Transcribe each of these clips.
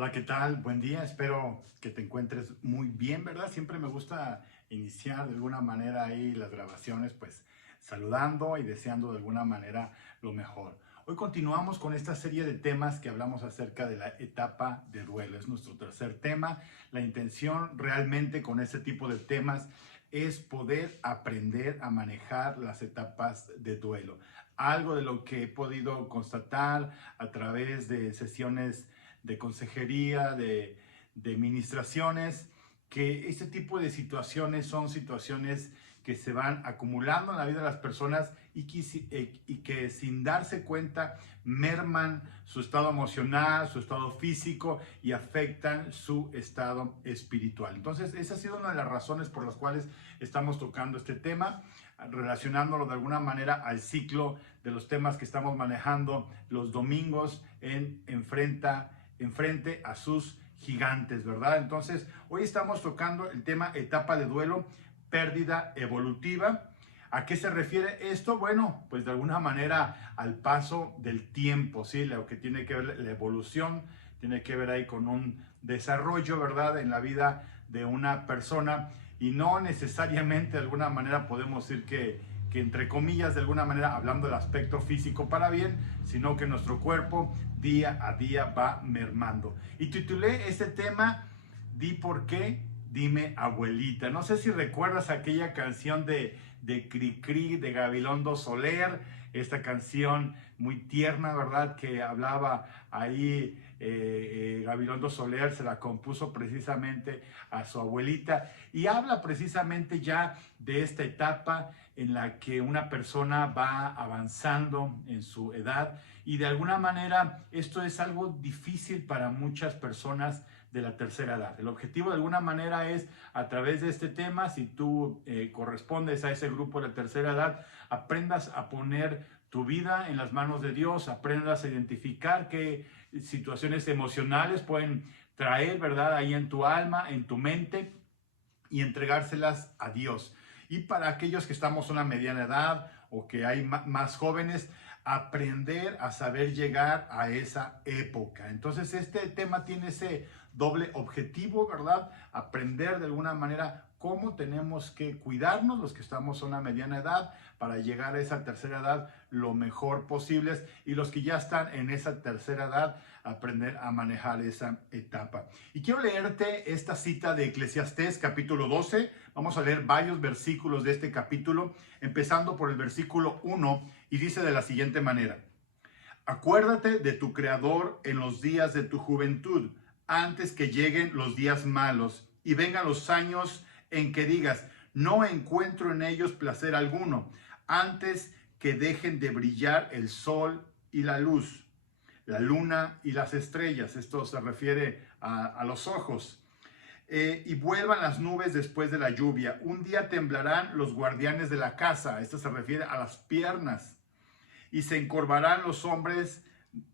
Hola, ¿qué tal? Buen día. Espero que te encuentres muy bien, ¿verdad? Siempre me gusta iniciar de alguna manera ahí las grabaciones, pues saludando y deseando de alguna manera lo mejor. Hoy continuamos con esta serie de temas que hablamos acerca de la etapa de duelo. Es nuestro tercer tema. La intención realmente con este tipo de temas es poder aprender a manejar las etapas de duelo. Algo de lo que he podido constatar a través de sesiones de consejería, de ministraciones, que este tipo de situaciones son situaciones que se van acumulando en la vida de las personas y que sin darse cuenta merman su estado emocional, su estado físico y afectan su estado espiritual. Entonces, esa ha sido una de las razones por las cuales estamos tocando este tema, relacionándolo de alguna manera al ciclo de los temas que estamos manejando los domingos en enfrente a sus gigantes, ¿verdad? Entonces, hoy estamos tocando el tema etapa de duelo, pérdida evolutiva. ¿A qué se refiere esto? Bueno, pues de alguna manera al paso del tiempo, ¿sí? Lo que tiene que ver la evolución, tiene que ver ahí con un desarrollo, ¿verdad? En la vida de una persona y no necesariamente de alguna manera podemos decir que entre comillas, de alguna manera, hablando del aspecto físico para bien, sino que nuestro cuerpo día a día va mermando. Y titulé este tema, Di por qué, dime abuelita. No sé si recuerdas aquella canción de Cricri, de Gabilondo Soler, esta canción muy tierna, ¿verdad? Que hablaba ahí, Gabilondo Soler se la compuso precisamente a su abuelita y habla precisamente ya de esta etapa en la que una persona va avanzando en su edad y de alguna manera esto es algo difícil para muchas personas de la tercera edad. El objetivo de alguna manera es a través de este tema, si tú correspondes a ese grupo de la tercera edad, aprendas a poner tu vida en las manos de Dios, aprendas a identificar qué situaciones emocionales pueden traer, ¿verdad? Ahí en tu alma, en tu mente y entregárselas a Dios. Y para aquellos que estamos en una mediana edad o que hay más jóvenes, aprender a saber llegar a esa época. Entonces este tema tiene ese doble objetivo, ¿verdad? Aprender de alguna manera cómo tenemos que cuidarnos los que estamos en una mediana edad para llegar a esa tercera edad lo mejor posible y los que ya están en esa tercera edad aprender a manejar esa etapa. Y quiero leerte esta cita de Eclesiastés capítulo 12. Vamos a leer varios versículos de este capítulo, empezando por el versículo 1 y dice de la siguiente manera: Acuérdate de tu Creador en los días de tu juventud, antes que lleguen los días malos y vengan los años en que digas, no encuentro en ellos placer alguno, antes que dejen de brillar el sol y la luz, la luna y las estrellas. Esto se refiere a los ojos. Y vuelvan las nubes después de la lluvia. Un día temblarán los guardianes de la casa. Esto se refiere a las piernas. Y se encorvarán los hombres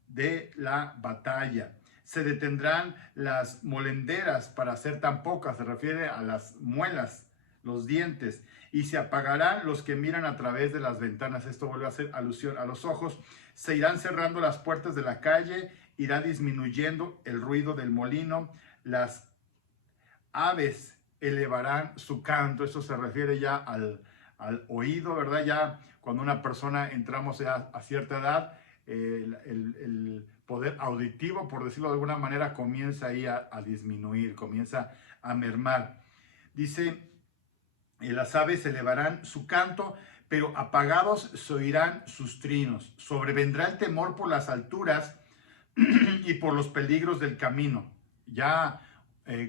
de la batalla. Se detendrán las molenderas para ser tan pocas. Se refiere a las muelas, los dientes. Y se apagarán los que miran a través de las ventanas. Esto vuelve a hacer alusión a los ojos. Se irán cerrando las puertas de la calle. Irá disminuyendo el ruido del molino. Las aves elevarán su canto. Eso se refiere ya al oído, ¿verdad? Ya cuando una persona entramos ya a cierta edad, el poder auditivo, por decirlo de alguna manera, comienza ahí a disminuir, comienza a mermar. Dice, las aves elevarán su canto, pero apagados se oirán sus trinos. Sobrevendrá el temor por las alturas y por los peligros del camino. Ya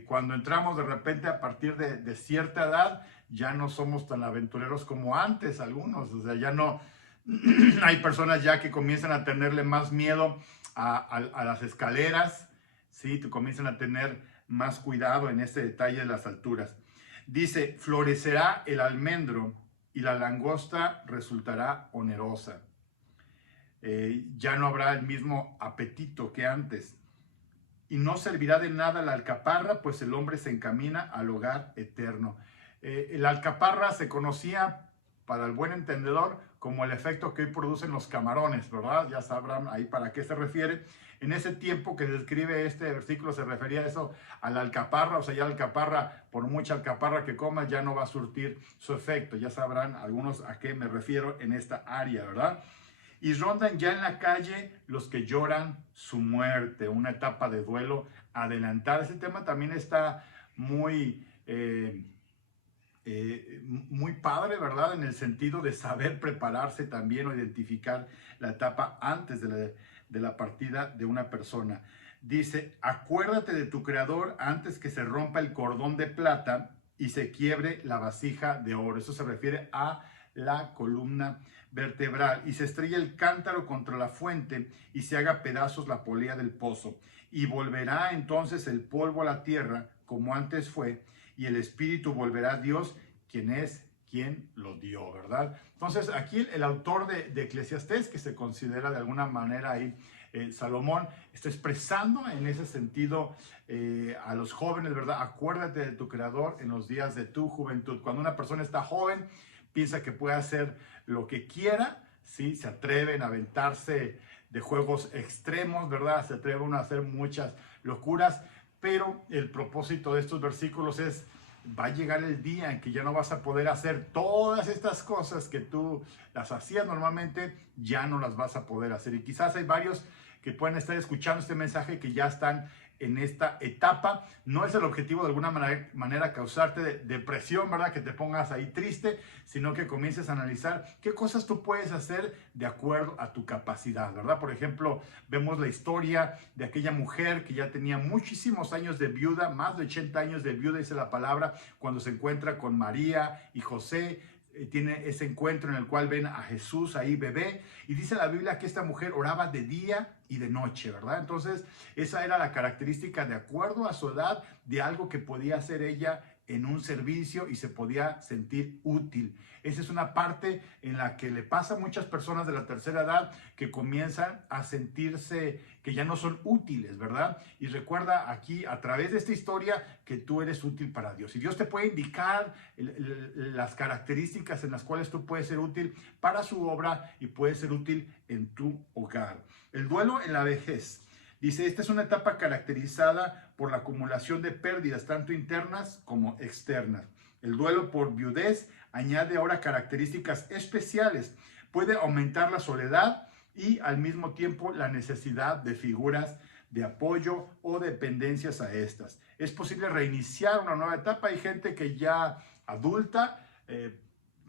cuando entramos de repente a partir de cierta edad, ya no somos tan aventureros como antes algunos. O sea, ya no, hay personas ya que comienzan a tenerle más miedo a las escaleras, ¿sí? Comienzan a tener más cuidado en este detalle de las alturas. Dice, florecerá el almendro y la langosta resultará onerosa. Ya no habrá el mismo apetito que antes. Y no servirá de nada la alcaparra, pues el hombre se encamina al hogar eterno. La alcaparra se conocía, para el buen entendedor, como el efecto que hoy producen los camarones, ¿verdad? Ya sabrán ahí para qué se refiere. En ese tiempo que describe este versículo se refería a eso, a la alcaparra, o sea, ya la alcaparra, por mucha alcaparra que comas, ya no va a surtir su efecto. Ya sabrán algunos a qué me refiero en esta área, ¿verdad? Y rondan ya en la calle los que lloran su muerte, una etapa de duelo adelantada. Ese tema también está muy, muy padre, ¿verdad? En el sentido de saber prepararse también o identificar la etapa antes de la partida de una persona. Dice, acuérdate de tu creador antes que se rompa el cordón de plata y se quiebre la vasija de oro. Eso se refiere a la columna vertebral, y se estrella el cántaro contra la fuente y se haga pedazos la polea del pozo, y volverá entonces el polvo a la tierra como antes fue, y el espíritu volverá a Dios, quien es quien lo dio, ¿verdad? Entonces aquí el autor de Eclesiastés, que se considera de alguna manera ahí Salomón, está expresando en ese sentido a los jóvenes, ¿verdad? Acuérdate de tu creador en los días de tu juventud. Cuando una persona está joven, piensa que puede hacer lo que quiera, ¿sí? Se atreven a aventarse de juegos extremos, ¿verdad? Se atreven a hacer muchas locuras, pero el propósito de estos versículos es, va a llegar el día en que ya no vas a poder hacer todas estas cosas que tú las hacías normalmente, ya no las vas a poder hacer. Y quizás hay varios que pueden estar escuchando este mensaje que ya están en esta etapa. No es el objetivo de alguna manera causarte depresión, ¿verdad? Que te pongas ahí triste, sino que comiences a analizar qué cosas tú puedes hacer de acuerdo a tu capacidad, ¿verdad? Por ejemplo, vemos la historia de aquella mujer que ya tenía muchísimos años de viuda, más de 80 años de viuda, dice la palabra, cuando se encuentra con María y José. Tiene ese encuentro en el cual ven a Jesús ahí bebé, y dice la Biblia que esta mujer oraba de día y de noche, ¿verdad? Entonces esa era la característica, de acuerdo a su edad, de algo que podía hacer ella en un servicio y se podía sentir útil. Esa es una parte en la que le pasa a muchas personas de la tercera edad, que comienzan a sentirse que ya no son útiles, ¿verdad? Y recuerda aquí, a través de esta historia, que tú eres útil para Dios. Y Dios te puede indicar las características en las cuales tú puedes ser útil para su obra y puedes ser útil en tu hogar. El duelo en la vejez. Dice, esta es una etapa caracterizada por la acumulación de pérdidas, tanto internas como externas. El duelo por viudez añade ahora características especiales. Puede aumentar la soledad y al mismo tiempo la necesidad de figuras de apoyo o dependencias a estas. Es posible reiniciar una nueva etapa. Hay gente que ya adulta,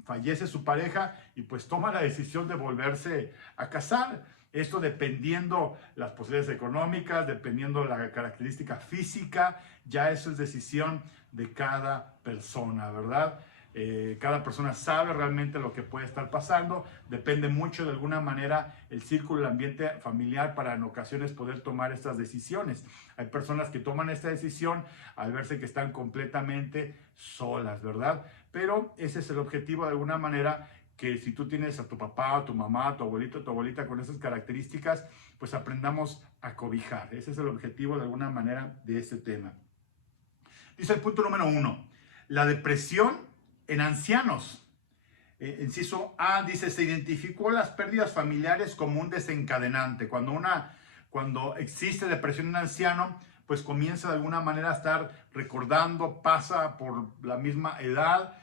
fallece su pareja y pues toma la decisión de volverse a casar. Esto dependiendo las posibilidades económicas, dependiendo la característica física, ya eso es decisión de cada persona, ¿verdad? Cada persona sabe realmente lo que puede estar pasando. Depende mucho de alguna manera el círculo, el ambiente familiar para en ocasiones poder tomar estas decisiones. Hay personas que toman esta decisión al verse que están completamente solas, ¿verdad? Pero ese es el objetivo de alguna manera, que si tú tienes a tu papá, a tu mamá, a tu abuelito, a tu abuelita con esas características, pues aprendamos a cobijar. Ese es el objetivo de alguna manera de este tema. Dice el punto número 1, la depresión en ancianos. Inciso A dice, se identificó las pérdidas familiares como un desencadenante. Cuando existe depresión en anciano, pues comienza de alguna manera a estar recordando, pasa por la misma edad,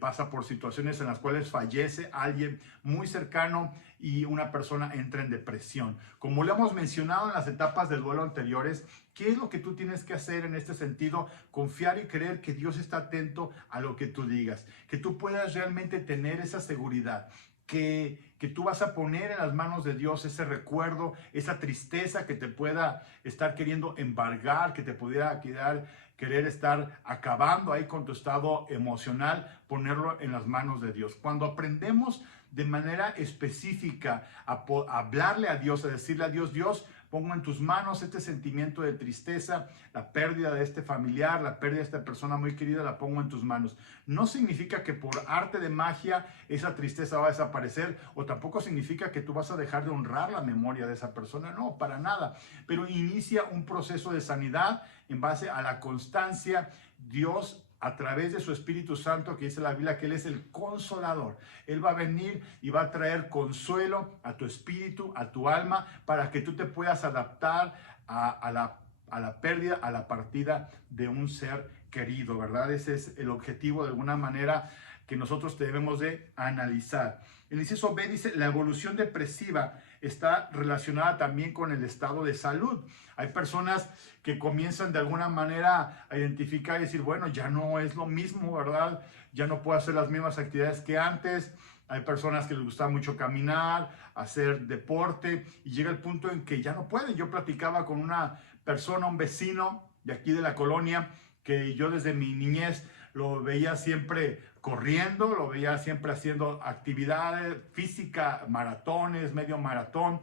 pasa por situaciones en las cuales fallece alguien muy cercano y una persona entra en depresión. Como lo hemos mencionado en las etapas del duelo anteriores, ¿qué es lo que tú tienes que hacer en este sentido? Confiar y creer que Dios está atento a lo que tú digas, que tú puedas realmente tener esa seguridad, que tú vas a poner en las manos de Dios ese recuerdo, esa tristeza que te pueda estar queriendo embargar, que te pudiera querer estar acabando ahí con tu estado emocional, ponerlo en las manos de Dios. Cuando aprendemos de manera específica a hablarle a Dios, a decirle a Dios, Dios, pongo en tus manos este sentimiento de tristeza, la pérdida de este familiar, la pérdida de esta persona muy querida, la pongo en tus manos. No significa que por arte de magia esa tristeza va a desaparecer, o tampoco significa que tú vas a dejar de honrar la memoria de esa persona, no, para nada. Pero inicia un proceso de sanidad en base a la constancia. Dios a través de su Espíritu Santo, que dice la Biblia que Él es el consolador. Él va a venir y va a traer consuelo a tu espíritu, a tu alma, para que tú te puedas adaptar a la pérdida, a la partida de un ser querido, ¿verdad? Ese es el objetivo de alguna manera que nosotros debemos de analizar. El inciso B dice, la evolución depresiva está relacionada también con el estado de salud. Hay personas que comienzan de alguna manera a identificar y decir, bueno, ya no es lo mismo, ¿verdad? Ya no puedo hacer las mismas actividades que antes. Hay personas que les gusta mucho caminar, hacer deporte, y llega el punto en que ya no pueden. Yo platicaba con una persona, un vecino de aquí de la colonia, que yo desde mi niñez lo veía siempre corriendo, lo veía siempre haciendo actividades físicas, maratones, medio maratón.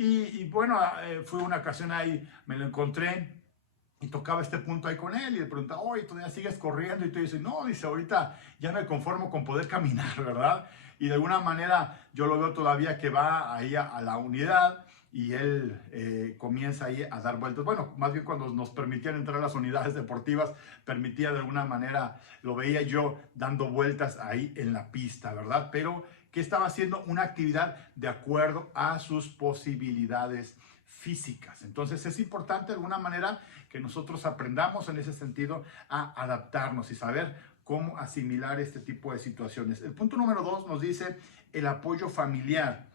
Y bueno, fue una ocasión ahí, me lo encontré y tocaba este punto ahí con él y le preguntaba, oye, ¿todavía sigues corriendo? Y tú dices, no, dice, ahorita ya me conformo con poder caminar, ¿verdad? Y de alguna manera yo lo veo todavía que va ahí a la unidad y él comienza ahí a dar vueltas. Bueno, más bien cuando nos permitían entrar a las unidades deportivas, permitía de alguna manera, lo veía yo dando vueltas ahí en la pista, ¿verdad? Pero que estaba haciendo una actividad de acuerdo a sus posibilidades físicas. Entonces es importante de alguna manera que nosotros aprendamos en ese sentido a adaptarnos y saber cómo asimilar este tipo de situaciones. El punto número 2 nos dice el apoyo familiar.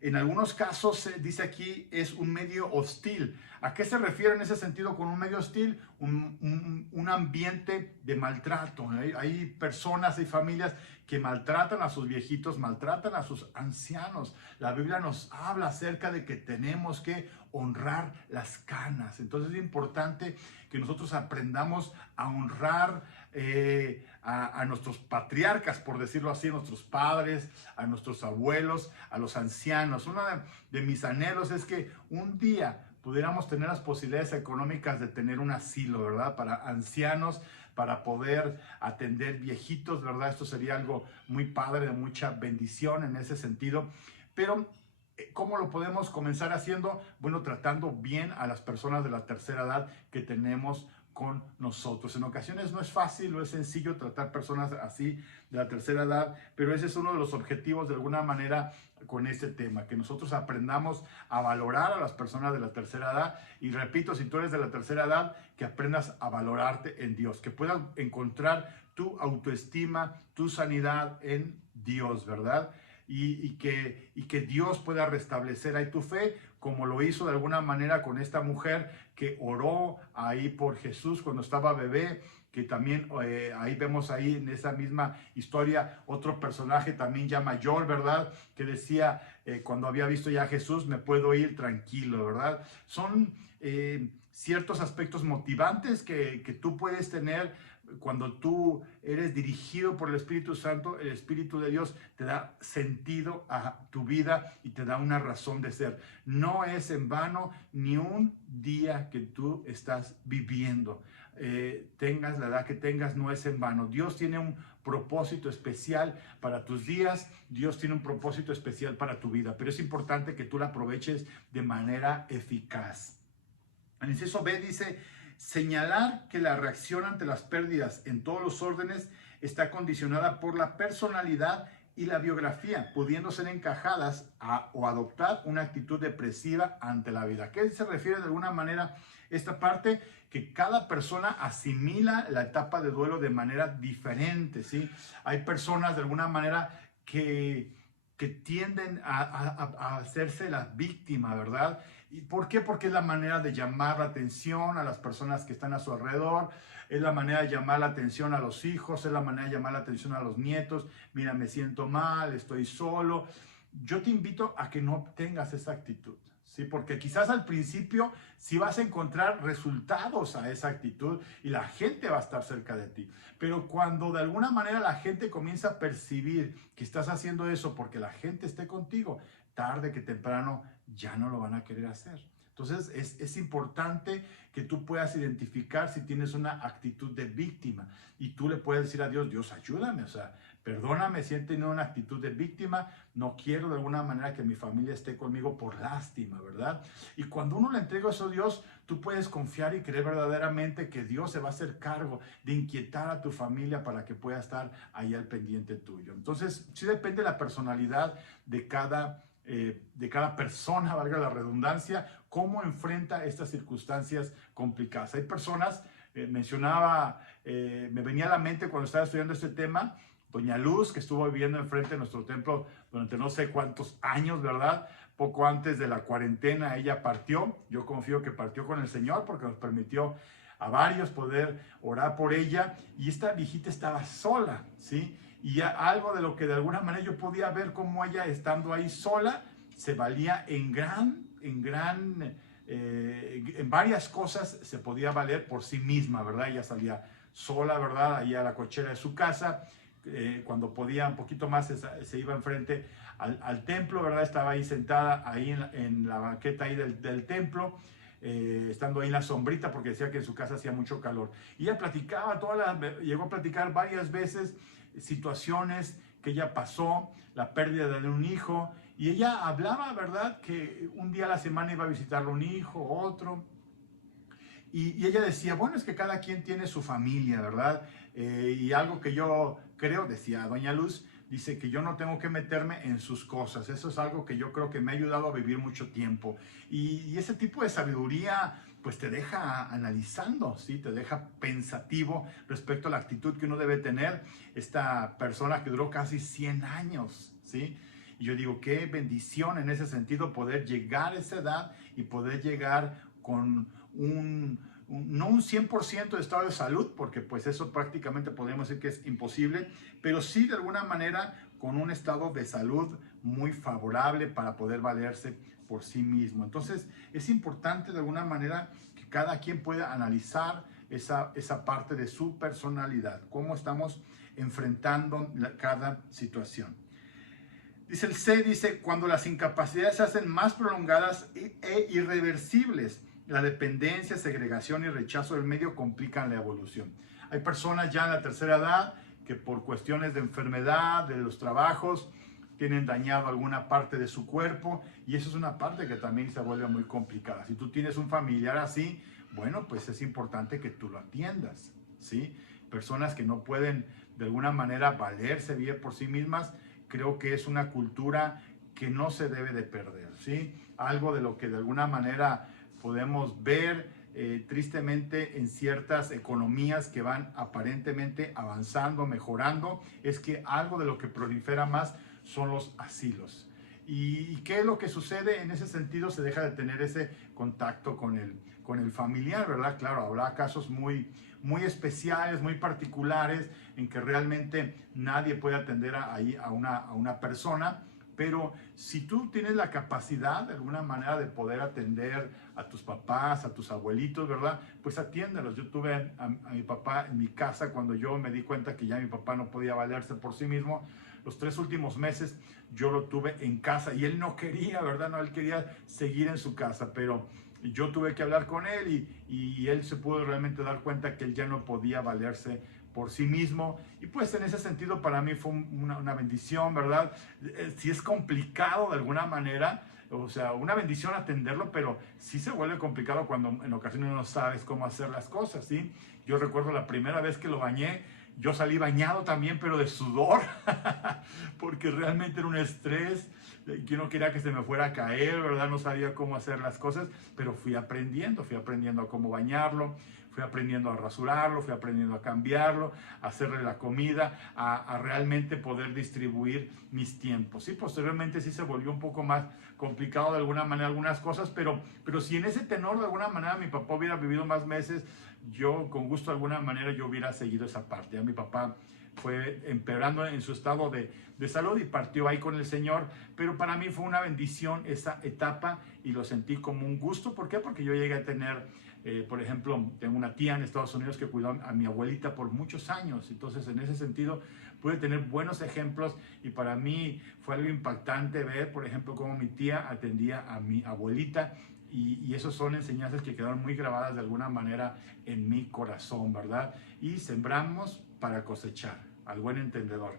En algunos casos, dice aquí, es un medio hostil. ¿A qué se refiere en ese sentido con un medio hostil? Un ambiente de maltrato. Hay personas y familias que maltratan a sus viejitos, maltratan a sus ancianos. La Biblia nos habla acerca de que tenemos que honrar las canas. Entonces es importante que nosotros aprendamos a honrar a nuestros patriarcas, por decirlo así, a nuestros padres, a nuestros abuelos, a los ancianos. Uno de mis anhelos es que un día pudiéramos tener las posibilidades económicas de tener un asilo, ¿verdad? Para ancianos, para poder atender viejitos, ¿verdad? Esto sería algo muy padre, de mucha bendición en ese sentido. Pero ¿cómo lo podemos comenzar haciendo? Bueno, tratando bien a las personas de la tercera edad que tenemos con nosotros. En ocasiones no es fácil, no es sencillo tratar personas así de la tercera edad, pero ese es uno de los objetivos de alguna manera con este tema, que nosotros aprendamos a valorar a las personas de la tercera edad. Y repito, si tú eres de la tercera edad, que aprendas a valorarte en Dios, que puedas encontrar tu autoestima, tu sanidad en Dios, ¿verdad? Y que Dios pueda restablecer ahí tu fe, como lo hizo de alguna manera con esta mujer que oró ahí por Jesús cuando estaba bebé, que también ahí vemos ahí en esa misma historia otro personaje también ya mayor, ¿verdad? Que decía, cuando había visto ya a Jesús, me puedo ir tranquilo, ¿verdad? Son ciertos aspectos motivantes que tú puedes tener cuando tú eres dirigido por el Espíritu Santo. El Espíritu de Dios te da sentido a tu vida y te da una razón de ser. No es en vano ni un día que tú estás viviendo. Tengas la edad que tengas, no es en vano. Dios tiene un propósito especial para tus días. Dios tiene un propósito especial para tu vida, pero es importante que tú la aproveches de manera eficaz. El inciso B dice, señalar que la reacción ante las pérdidas en todos los órdenes está condicionada por la personalidad y la biografía, pudiendo ser encajadas o adoptar una actitud depresiva ante la vida. ¿A qué se refiere de alguna manera esta parte? Que cada persona asimila la etapa de duelo de manera diferente, ¿sí? Hay personas de alguna manera que tienden a hacerse la víctima, ¿verdad? ¿Y por qué? Porque es la manera de llamar la atención a las personas que están a su alrededor, es la manera de llamar la atención a los hijos, es la manera de llamar la atención a los nietos. Mira, me siento mal, estoy solo. Yo te invito a que no tengas esa actitud, ¿sí? Porque quizás al principio sí vas a encontrar resultados a esa actitud y la gente va a estar cerca de ti. Pero cuando de alguna manera la gente comienza a percibir que estás haciendo eso porque la gente esté contigo, tarde que temprano ya no lo van a querer hacer. Entonces es importante que tú puedas identificar si tienes una actitud de víctima y tú le puedes decir a Dios, Dios, ayúdame, o sea, perdóname si he tenido una actitud de víctima, no quiero de alguna manera que mi familia esté conmigo por lástima, ¿verdad? Y cuando uno le entrega eso a Dios, tú puedes confiar y creer verdaderamente que Dios se va a hacer cargo de inquietar a tu familia para que pueda estar ahí al pendiente tuyo. Entonces, sí depende de la personalidad de cada persona, valga la redundancia, cómo enfrenta estas circunstancias complicadas. Hay personas, me venía a la mente cuando estaba estudiando este tema, doña Luz, que estuvo viviendo enfrente de nuestro templo durante no sé cuántos años, ¿verdad? Poco antes de la cuarentena ella partió. Yo confío que partió con el Señor porque nos permitió a varios poder orar por ella. Y esta viejita estaba sola, ¿sí? Y algo de lo que de alguna manera yo podía ver cómo ella estando ahí sola se valía en varias cosas se podía valer por sí misma, ¿verdad? Ella salía sola, ¿verdad? Ahí a la cochera de su casa. Cuando podía un poquito más se iba enfrente al templo, ¿verdad? Estaba ahí sentada ahí en la banqueta ahí del templo, estando ahí en la sombrita porque decía que en su casa hacía mucho calor. Y ella platicaba, llegó a platicar varias veces situaciones que ella pasó, la pérdida de un hijo, y ella hablaba, ¿verdad? Que un día a la semana iba a visitarle un hijo, otro. Y ella decía, bueno, es que cada quien tiene su familia, ¿verdad? Y algo que yo creo, decía doña Luz, dice que yo no tengo que meterme en sus cosas. Eso es algo que yo creo que me ha ayudado a vivir mucho tiempo. Y ese tipo de sabiduría, pues te deja analizando, ¿sí? Te deja pensativo respecto a la actitud que uno debe tener. Esta persona que duró casi 100 años, ¿sí? Y yo digo, qué bendición en ese sentido poder llegar a esa edad y poder llegar con no un 100% de estado de salud, porque pues eso prácticamente podríamos decir que es imposible, pero sí de alguna manera con un estado de salud muy favorable para poder valerse por sí mismo. Entonces es importante de alguna manera que cada quien pueda analizar esa parte de su personalidad, cómo estamos enfrentando cada situación. Dice el C, dice, cuando las incapacidades se hacen más prolongadas e irreversibles, la dependencia, segregación y rechazo del medio complican la evolución. Hay personas ya en la tercera edad que por cuestiones de enfermedad, de los trabajos, tienen dañado alguna parte de su cuerpo y eso es una parte que también se vuelve muy complicada. Si tú tienes un familiar así, bueno, pues es importante que tú lo atiendas, ¿sí? Personas que no pueden de alguna manera valerse bien por sí mismas, creo que es una cultura que no se debe de perder, ¿sí? Algo de lo que de alguna manera podemos ver tristemente en ciertas economías que van aparentemente avanzando, mejorando, es que algo de lo que prolifera más son los asilos. ¿Y qué es lo que sucede? En ese sentido se deja de tener ese contacto con el familiar, ¿verdad? Claro, habrá casos muy especiales, muy particulares, en que realmente nadie puede atender ahí a una persona, pero si tú tienes la capacidad de alguna manera de poder atender a tus papás, a tus abuelitos, ¿verdad? Pues atiéndelos. Yo tuve a mi papá en mi casa cuando yo me di cuenta que ya mi papá no podía valerse por sí mismo. Los 3 últimos meses yo lo tuve en casa y él no quería, ¿verdad? No, él quería seguir en su casa, pero yo tuve que hablar con él y él se pudo realmente dar cuenta que él ya no podía valerse por sí mismo. Y pues en ese sentido para mí fue una bendición, ¿verdad? Si es complicado de alguna manera, o sea, una bendición atenderlo, pero sí se vuelve complicado cuando en ocasiones no sabes cómo hacer las cosas, ¿sí? Yo recuerdo la primera vez que lo bañé, yo salí bañado también, pero de sudor, porque realmente era un estrés. Yo no quería que se me fuera a caer, ¿verdad? No sabía cómo hacer las cosas, pero fui aprendiendo a cómo bañarlo, fui aprendiendo a rasurarlo, fui aprendiendo a cambiarlo, a hacerle la comida, a realmente poder distribuir mis tiempos. Sí, posteriormente sí se volvió un poco más complicado de alguna manera algunas cosas, pero si en ese tenor de alguna manera mi papá hubiera vivido más meses, yo con gusto de alguna manera yo hubiera seguido esa parte. Ya mi papá fue empeorando en su estado de salud y partió ahí con el Señor, pero para mí fue una bendición esa etapa y lo sentí como un gusto. ¿Por qué? Porque yo llegué a tener, por ejemplo, tengo una tía en Estados Unidos que cuidó a mi abuelita por muchos años, entonces en ese sentido pude tener buenos ejemplos y para mí fue algo impactante ver, por ejemplo, cómo mi tía atendía a mi abuelita y esas son enseñanzas que quedaron muy grabadas de alguna manera en mi corazón, ¿verdad? Y sembramos para cosechar, al buen entendedor.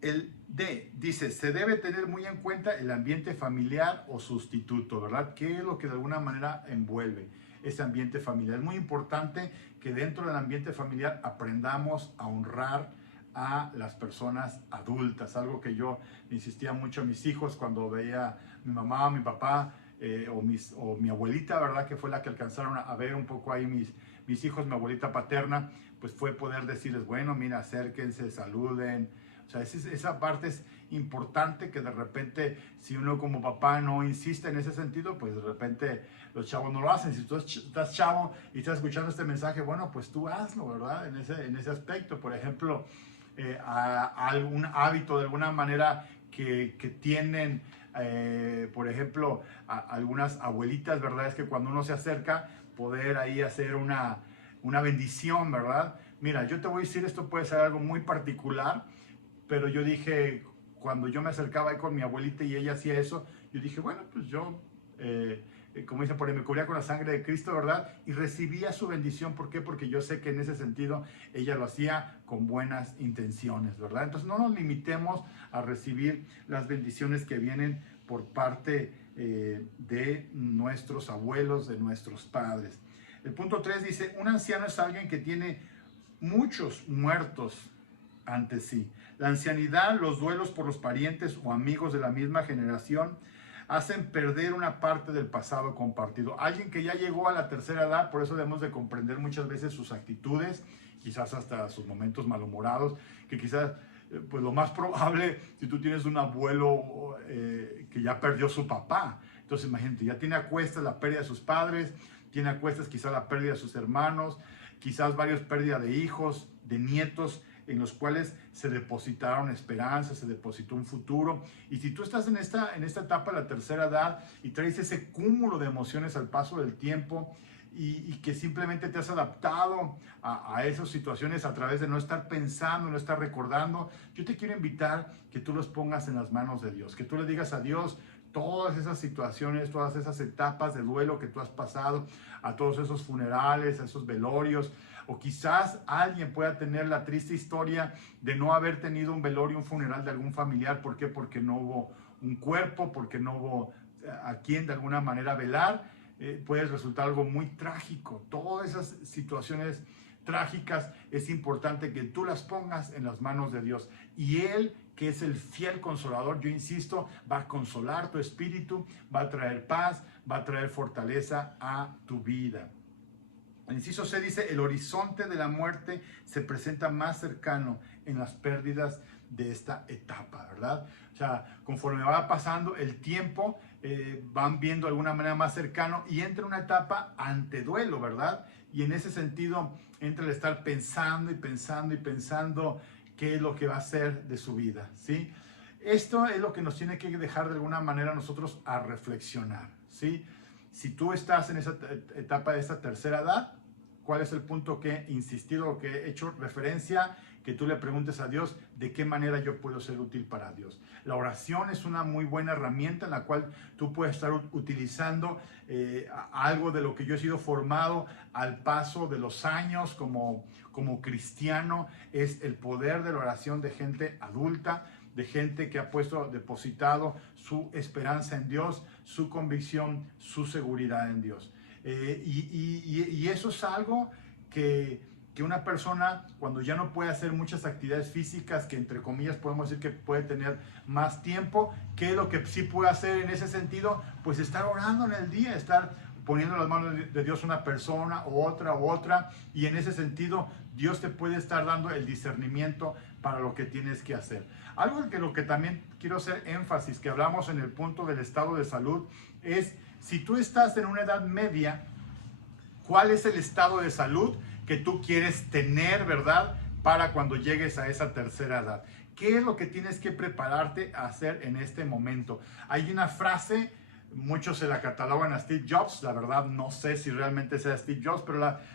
El D dice, se debe tener muy en cuenta el ambiente familiar o sustituto, ¿verdad? ¿Qué es lo que de alguna manera envuelve ese ambiente familiar? Es muy importante que dentro del ambiente familiar aprendamos a honrar a las personas adultas, algo que yo insistía mucho a mis hijos cuando veía a mi mamá o mi papá o mi abuelita, ¿verdad? Que fue la que alcanzaron a ver un poco ahí mis hijos, mi abuelita paterna, pues fue poder decirles, bueno, mira, acérquense, saluden. O sea, esa parte es importante, que de repente, si uno como papá no insiste en ese sentido, pues de repente los chavos no lo hacen. Si tú estás chavo y estás escuchando este mensaje, bueno, pues tú hazlo, ¿verdad? En ese aspecto, por ejemplo, algún hábito de alguna manera que tienen, por ejemplo, algunas abuelitas, ¿verdad? Es que cuando uno se acerca, poder ahí hacer una bendición, ¿verdad? Mira, yo te voy a decir, esto puede ser algo muy particular, pero yo dije, cuando yo me acercaba ahí con mi abuelita y ella hacía eso, yo dije, bueno, pues yo, como dicen por ahí, me cubría con la sangre de Cristo, ¿verdad? Y recibía su bendición. ¿Por qué? Porque yo sé que en ese sentido ella lo hacía con buenas intenciones, ¿verdad? Entonces no nos limitemos a recibir las bendiciones que vienen por parte de nuestros abuelos, de nuestros padres. El punto 3 dice, un anciano es alguien que tiene muchos muertos ante sí. La ancianidad, los duelos por los parientes o amigos de la misma generación hacen perder una parte del pasado compartido. Alguien que ya llegó a la tercera edad, por eso debemos de comprender muchas veces sus actitudes, quizás hasta sus momentos malhumorados, que quizás, pues lo más probable, si tú tienes un abuelo que ya perdió su papá, entonces imagínate, ya tiene a cuestas la pérdida de sus padres, tiene a cuestas quizás la pérdida de sus hermanos, quizás varias pérdidas de hijos, de nietos, en los cuales se depositaron esperanzas, se depositó un futuro. Y si tú estás en esta etapa de la tercera edad y traes ese cúmulo de emociones al paso del tiempo y que simplemente te has adaptado a esas situaciones a través de no estar pensando, no estar recordando, yo te quiero invitar que tú los pongas en las manos de Dios, que tú le digas a Dios todas esas situaciones, todas esas etapas de duelo que tú has pasado, a todos esos funerales, a esos velorios, o quizás alguien pueda tener la triste historia de no haber tenido un velorio, un funeral de algún familiar. ¿Por qué? Porque no hubo un cuerpo, porque no hubo a quien de alguna manera velar. Puede resultar algo muy trágico. Todas esas situaciones trágicas es importante que tú las pongas en las manos de Dios. Y Él, que es el fiel consolador, yo insisto, va a consolar tu espíritu, va a traer paz, va a traer fortaleza a tu vida. El inciso C dice, el horizonte de la muerte se presenta más cercano en las pérdidas de esta etapa, ¿verdad? O sea, conforme va pasando el tiempo, van viendo de alguna manera más cercano y entra una etapa ante duelo, ¿verdad? Y en ese sentido entra el estar pensando y pensando y pensando qué es lo que va a ser de su vida, ¿sí? Esto es lo que nos tiene que dejar de alguna manera nosotros a reflexionar, ¿sí? Si tú estás en esa etapa de esta tercera edad, ¿cuál es el punto que he insistido o que he hecho referencia? Que tú le preguntes a Dios de qué manera yo puedo ser útil para Dios. La oración es una muy buena herramienta en la cual tú puedes estar utilizando algo de lo que yo he sido formado al paso de los años como cristiano, es el poder de la oración de gente adulta, de gente que ha depositado su esperanza en Dios, su convicción, su seguridad en Dios. Y eso es algo que una persona, cuando ya no puede hacer muchas actividades físicas, que entre comillas podemos decir que puede tener más tiempo, ¿qué es lo que sí puede hacer en ese sentido? Pues estar orando en el día, estar poniendo en las manos de Dios una persona, otra, y en ese sentido Dios te puede estar dando el discernimiento para lo que tienes que hacer. Algo que lo que también quiero hacer énfasis, que hablamos en el punto del estado de salud, es si tú estás en una edad media, ¿cuál es el estado de salud que tú quieres tener, verdad? Para cuando llegues a esa tercera edad. ¿Qué es lo que tienes que prepararte a hacer en este momento? Hay una frase, muchos se la catalogan a Steve Jobs, la verdad no sé si realmente sea Steve Jobs,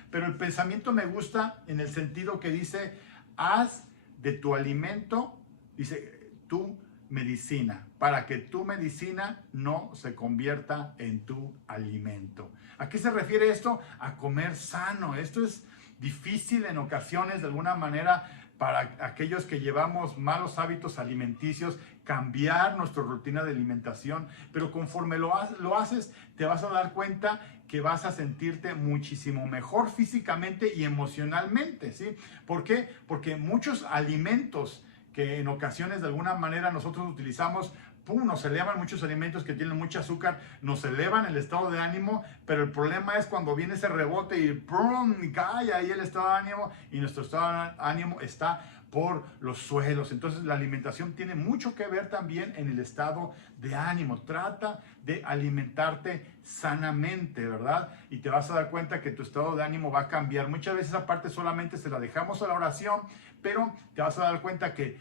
pero el pensamiento me gusta en el sentido que dice, haz de tu alimento, dice, tú medicina, para que tu medicina no se convierta en tu alimento. ¿A qué se refiere esto? A comer sano. Esto es difícil en ocasiones, de alguna manera, para aquellos que llevamos malos hábitos alimenticios, cambiar nuestra rutina de alimentación, pero conforme lo haces, te vas a dar cuenta que vas a sentirte muchísimo mejor físicamente y emocionalmente, ¿sí? ¿Por qué? Porque muchos alimentos que en ocasiones de alguna manera nosotros utilizamos, ¡pum!, nos elevan muchos alimentos que tienen mucho azúcar, nos elevan el estado de ánimo, pero el problema es cuando viene ese rebote y ¡pum!, cae ahí el estado de ánimo y nuestro estado de ánimo está por los suelos. Entonces la alimentación tiene mucho que ver también en el estado de ánimo. Trata de alimentarte sanamente, ¿verdad? Y te vas a dar cuenta que tu estado de ánimo va a cambiar. Muchas veces esa parte solamente se la dejamos a la oración, pero te vas a dar cuenta que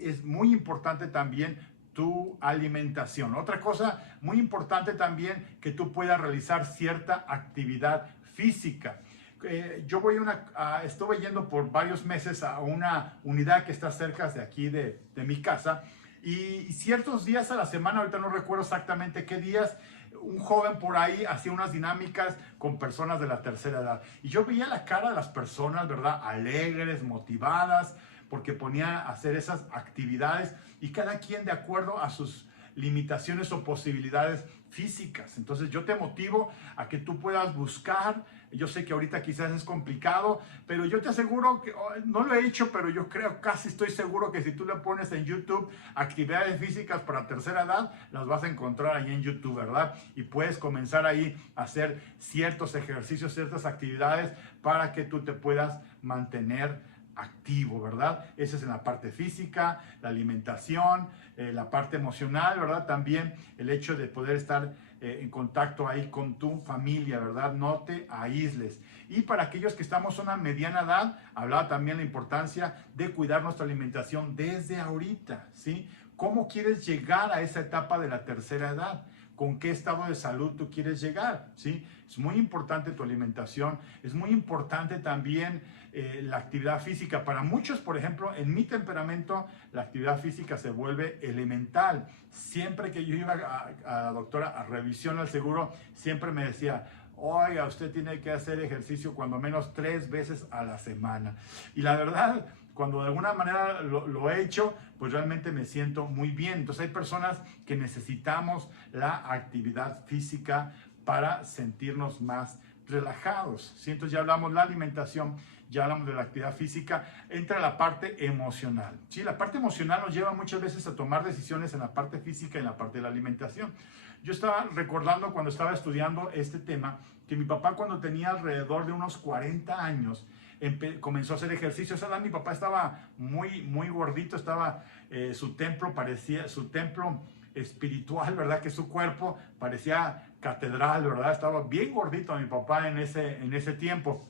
es muy importante también tu alimentación. Otra cosa muy importante también, que tú puedas realizar cierta actividad física. Yo estuve yendo por varios meses a una unidad que está cerca de aquí de mi casa, y ciertos días a la semana, ahorita no recuerdo exactamente qué días, un joven por ahí hacía unas dinámicas con personas de la tercera edad. Y yo veía la cara de las personas, ¿verdad? Alegres, motivadas, porque ponía a hacer esas actividades, y cada quien de acuerdo a sus limitaciones o posibilidades físicas. Entonces yo te motivo a que tú puedas buscar. Yo sé que ahorita quizás es complicado, pero yo te aseguro que, no lo he hecho, pero yo creo, casi estoy seguro que si tú le pones en YouTube actividades físicas para tercera edad, las vas a encontrar ahí en YouTube, ¿verdad? Y puedes comenzar ahí a hacer ciertos ejercicios, ciertas actividades para que tú te puedas mantener activo, ¿verdad? Esa es en la parte física, la alimentación, la parte emocional, ¿verdad? También el hecho de poder estar en contacto ahí con tu familia, ¿verdad? No te aísles. Y para aquellos que estamos en una mediana edad, hablaba también la importancia de cuidar nuestra alimentación desde ahorita, ¿sí? ¿Cómo quieres llegar a esa etapa de la tercera edad? ¿Con qué estado de salud tú quieres llegar? ¿Sí? Es muy importante tu alimentación, es muy importante también la actividad física. Para muchos, por ejemplo, en mi temperamento, la actividad física se vuelve elemental. Siempre que yo iba a la doctora a revisión al seguro, siempre me decía: oiga, usted tiene que hacer ejercicio cuando menos 3 veces a la semana. Y la verdad, cuando de alguna manera lo he hecho, pues realmente me siento muy bien. Entonces hay personas que necesitamos la actividad física para sentirnos más relajados, ¿sí? Entonces ya hablamos de la alimentación, ya hablamos de la actividad física, entra la parte emocional, ¿sí? La parte emocional nos lleva muchas veces a tomar decisiones en la parte física y en la parte de la alimentación. Yo estaba recordando cuando estaba estudiando este tema, que mi papá, cuando tenía alrededor de unos 40 años, comenzó a hacer ejercicio. Esa edad mi papá estaba muy gordito, estaba, su templo espiritual, ¿verdad? Que su cuerpo parecía catedral, ¿verdad? Estaba bien gordito mi papá en ese tiempo.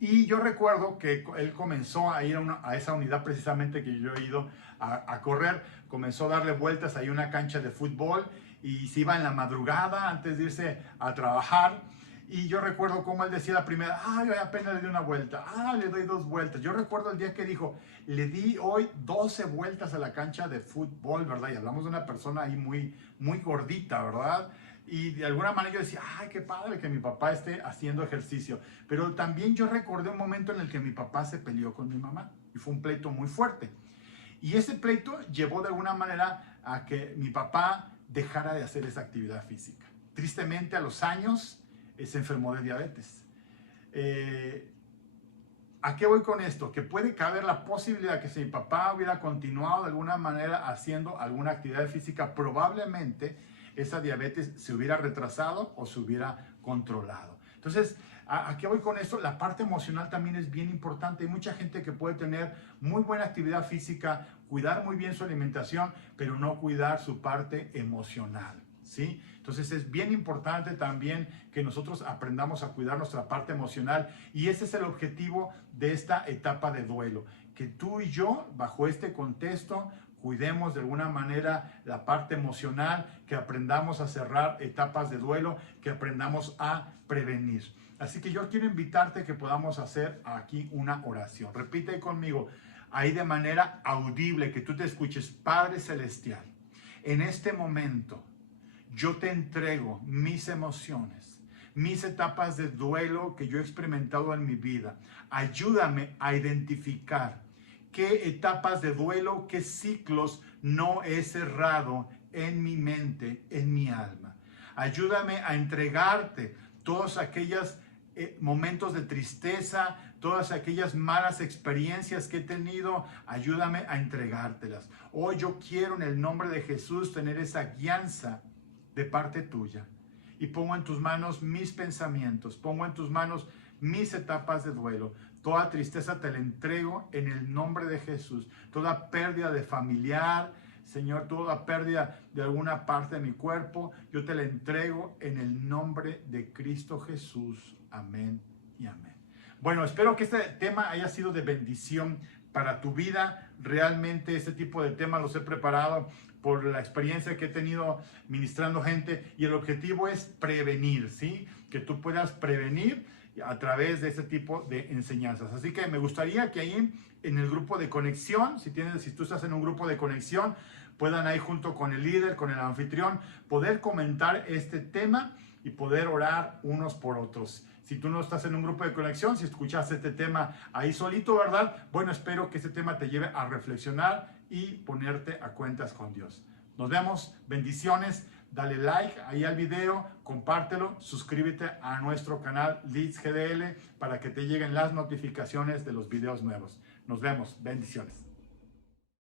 Y yo recuerdo que él comenzó a ir a esa unidad precisamente que yo he ido a correr. Comenzó a darle vueltas ahí a una cancha de fútbol, y se iba en la madrugada antes de irse a trabajar. Y yo recuerdo cómo él decía la primera: yo apenas le di una vuelta, le doy 2 vueltas. Yo recuerdo el día que dijo: le di hoy 12 vueltas a la cancha de fútbol, ¿verdad? Y hablamos de una persona ahí muy gordita, ¿verdad? Y de alguna manera yo decía: ¡ay, qué padre que mi papá esté haciendo ejercicio! Pero también yo recordé un momento en el que mi papá se peleó con mi mamá, y fue un pleito muy fuerte. Y ese pleito llevó de alguna manera a que mi papá dejara de hacer esa actividad física. Tristemente, a los años, se enfermó de diabetes. ¿A qué voy con esto? Que puede caber la posibilidad que si mi papá hubiera continuado de alguna manera haciendo alguna actividad física, probablemente esa diabetes se hubiera retrasado o se hubiera controlado. Entonces, ¿a qué voy con esto? La parte emocional también es bien importante. Hay mucha gente que puede tener muy buena actividad física, cuidar muy bien su alimentación, pero no cuidar su parte emocional, ¿sí? Entonces es bien importante también que nosotros aprendamos a cuidar nuestra parte emocional, y ese es el objetivo de esta etapa de duelo, que tú y yo, bajo este contexto, cuidemos de alguna manera la parte emocional, que aprendamos a cerrar etapas de duelo, que aprendamos a prevenir. Así que yo quiero invitarte a que podamos hacer aquí una oración. Repite conmigo: ahí de manera audible, que tú te escuches. Padre Celestial, en este momento yo te entrego mis emociones, mis etapas de duelo que yo he experimentado en mi vida. Ayúdame a identificar qué etapas de duelo, qué ciclos no he cerrado en mi mente, en mi alma. Ayúdame a entregarte todos aquellos momentos de tristeza, todas aquellas malas experiencias que he tenido. Ayúdame a entregártelas. Hoy yo quiero en el nombre de Jesús tener esa guianza de parte tuya. Y pongo en tus manos mis pensamientos, pongo en tus manos mis etapas de duelo. Toda tristeza te la entrego en el nombre de Jesús. Toda pérdida de familiar, Señor, toda pérdida de alguna parte de mi cuerpo, yo te la entrego en el nombre de Cristo Jesús. Amén y amén. Bueno, espero que este tema haya sido de bendición para tu vida. Realmente este tipo de temas los he preparado por la experiencia que he tenido ministrando gente, y el objetivo es prevenir, ¿sí? Que tú puedas prevenir a través de este tipo de enseñanzas. Así que me gustaría que ahí en el grupo de conexión, si tú estás en un grupo de conexión, puedan ahí junto con el líder, con el anfitrión, poder comentar este tema y poder orar unos por otros. Si tú no estás en un grupo de conexión, si escuchaste este tema ahí solito, ¿verdad? Bueno, espero que este tema te lleve a reflexionar y ponerte a cuentas con Dios. Nos vemos, bendiciones, dale like ahí al video, compártelo, suscríbete a nuestro canal Leads GDL para que te lleguen las notificaciones de los videos nuevos. Nos vemos, bendiciones.